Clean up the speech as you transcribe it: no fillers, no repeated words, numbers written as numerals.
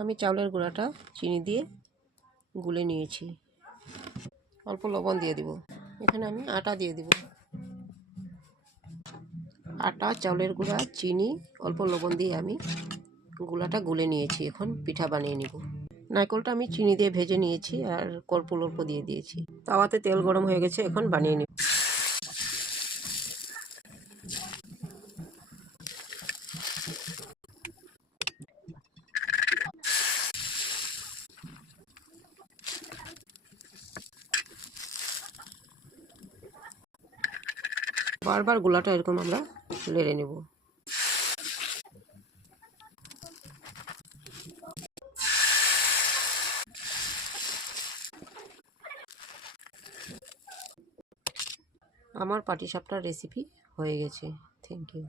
আমি চাউলের গুঁড়াটা চিনি দিয়ে গুলে নিয়েছি। অল্প লবণ দিয়ে দিব। এখানে আমি আটা দিয়ে দিব। আটা, চাউলের গুঁড়া, চিনি, অল্প লবণ দিয়ে আমি গুলাটা গুলে নিয়েছি। এখন পিঠা বানিয়ে নিব। নারকেলটা আমি চিনি দিয়ে ভেজে নিয়েছি আর কর্পূর অল্প দিয়ে দিয়েছি। তাওয়াতে তেল গরম হয়ে গেছে, এখন বানিয়ে নিব। বারবার গোলাটা এরকম আমরা লেড়ে নেব। আমার পাটিসাপটার রেসিপি হয়ে গেছে। Thank you.